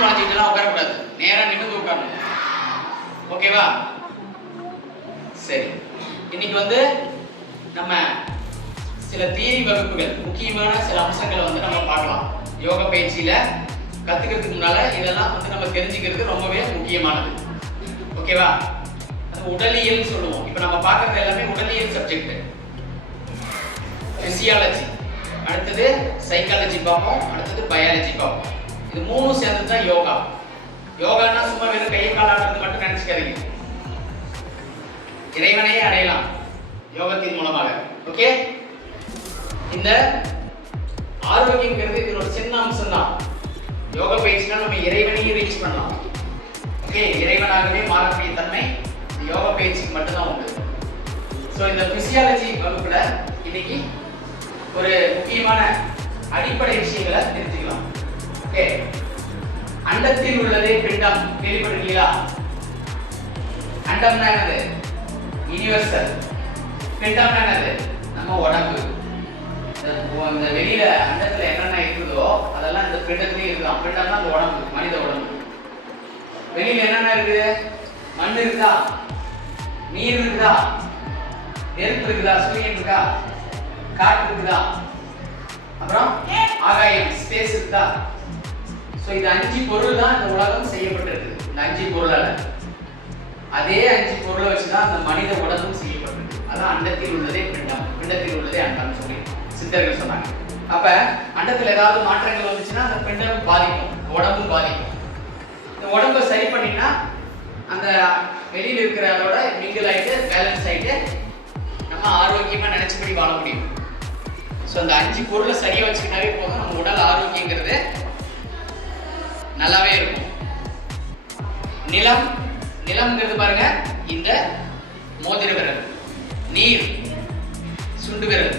குழஞ்சிட்டுலாம் உட்காரக்கூடாது. நேரா நிமிர்ந்து உட்காரணும். ஓகேவா? சரி. இன்னைக்கு வந்து நம்ம சில தீரி வகுப்புகள் முக்கியமான சில அம்சங்களை வந்து நம்ம பார்க்கலாம். யோக பயிற்சியில கத்துக்கிறதுக்கு முன்னால இதெல்லாம் வந்து நம்ம தெரிஞ்சுக்கிறது ரொம்பவே முக்கியமானது. ஓகேவா? அது உடலியல் சொல்லுவோம். இப்போ நம்ம பார்க்கறது எல்லாமே உடலியல் சப்ஜெக்ட் பிசியாலஜி அடுத்தது சைக்காலஜி பார்ப்போம். அடுத்தது பயாலஜி பார்ப்போம். இது மூணும் சேர்ந்து தான் யோகா. யோகான்னா சும்மா வெறும் கையை காலாட்டுறது மட்டும் நினைச்சுக்காதீங்க. இறைவனையே அடையலாம் யோகத்தின் மூலமாக. ஓகே இந்த ஆரோக்கியங்கிறது இது ஒரு சின்ன அம்சம் தான் யோக பயிற்சினா நம்ம இறைவனையும் ரீச் பண்ணலாம். ஓகே இறைவனாகவே மாறக்கூடிய தன்மை யோக பயிற்சிக்கு மட்டும்தான் உண்டு. ஸோ இந்த பிசியாலஜி வகுப்புல இன்னைக்கு ஒரு முக்கியமான அடிப்படை விஷயங்களை அண்டத்தில் உள்ளதே பிண்டம். கேள்விப்பட்டிருக்கீங்களா? அண்டம்னா என்னது? யூனிவர்சல் பிண்டம்னா என்னது? நம்ம உடம்பு. இந்த வெளியில அண்டத்துல என்னென்ன இருக்குதோ அதெல்லாம் இந்த பிண்டத்திலேயே இருக்குதான் பிண்டம்னா அந்த உடம்பு மனித உடம்பு. வெளியில என்னென்ன இருக்குது மண் இருக்குதா நீர் இருக்குதா நெருப்பு இருக்குதா? சூரியன் இருக்கா? காற்று இருக்குதா? அப்புறம் ஆகாயம் ஸ்பேஸ் இருக்குதா ஸோ இது அஞ்சு பொருள் தான் இந்த உலகம் செய்யப்பட்டிருக்கு. இந்த அஞ்சு பொருளால். அதே அஞ்சு பொருளை வச்சு தான் அந்த மனித உடம்பும் செய்யப்பட்டிருக்கு. அதான் அண்டத்தில் உள்ளதே பிண்டம். பிண்டத்தில் உள்ளதே அண்டம் சொல்லி சித்தர்கள் சொன்னாங்க. அப்ப அண்டத்தில் ஏதாவது மாற்றங்கள் வந்துச்சுன்னா அந்த பிண்டம் பாதிக்கும். உடம்பும் பாதிக்கும். இந்த உடம்பை சரி பண்ணினா அந்த வெளியில் இருக்கிற அதோட மிங்கிள் ஆகிட்டு பேலன்ஸ் ஆகிட்டு நம்ம ஆரோக்கியமாக நினச்சபடி வாழ முடியும். ஸோ அந்த அஞ்சு பொருளை சரியாக வச்சுக்கிட்டாவே போதும். நம்ம உடல் ஆரோக்கியங்கிறது நல்லாவே இருக்கும். நிலம் நிலம்ங்கிறது பாருங்க இந்த மோதிர விரல். நீர் சுண்டு விரல்.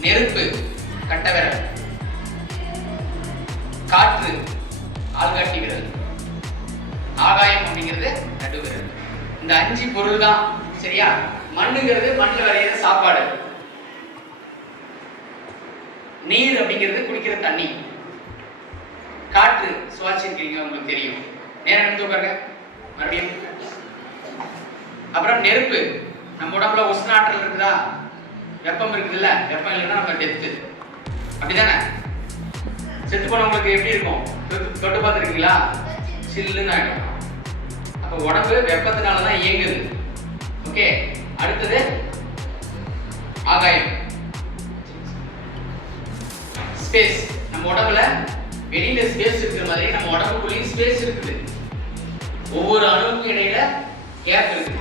நெருப்பு கட்ட விரல். காற்று ஆள்காட்டி விரல். ஆகாயம் அப்படிங்கிறது நடு விரல். இந்த அஞ்சு பொருள் தான் சரியா? மண்ணுங்கிறது மண்ணில் வரைகிற சாப்பாடு. நீர் அப்படிங்கிறது குடிக்கிற தண்ணி. காற்று உங்களுக்கு தெரியும். நேரம் எடுத்து பாருங்க மறுபடியும். அப்புறம் நெருப்பு. நம்ம உடம்புல உஷ்ணாற்றல் இருக்குதா? வெப்பம் இருக்குதுல்ல? வெப்பம் இல்லைன்னா நம்ம டெத்து அப்படிதானே? செத்து போனவங்களுக்கு எப்படி இருக்கும்? தொட்டு- தொட்டு பார்த்துருக்கீங்களா? சில்லுன்னு ஆகிடும் அப்போ உடம்பு வெப்பத்தினால தான் இயங்குது. ஓகே? அடுத்தது ஆகாயம். ஸ்பேஸ் நம்ம உடம்புல வெளியில ஸ்பேஸ் இருக்கிற மாதிரி நம்ம உடம்புக்குள்ளேயும் ஸ்பேஸ் இருக்குது. ஒவ்வொரு அணுவுக்கும் இடையில கேப் இருக்குது.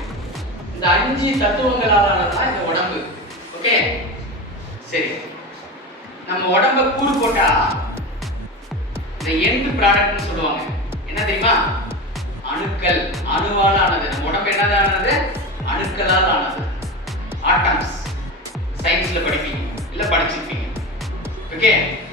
இந்த அஞ்சு தத்துவங்களாலதான் இந்த உடம்பு. ஓகே சரி. நம்ம உடம்ப கூறு போட்டா இந்த எண்ட் ப்ராடக்ட்னு சொல்லுவாங்க. என்ன தெரியுமா? அணுக்கள். அணுவால் ஆனது நம்ம உடம்பு என்னதானது? அணுக்களால் ஆனது ஆட்டம்ஸ் சயின்ஸ்ல படிப்பீங்க. இல்ல படிச்சிருப்பீங்க. ஓகே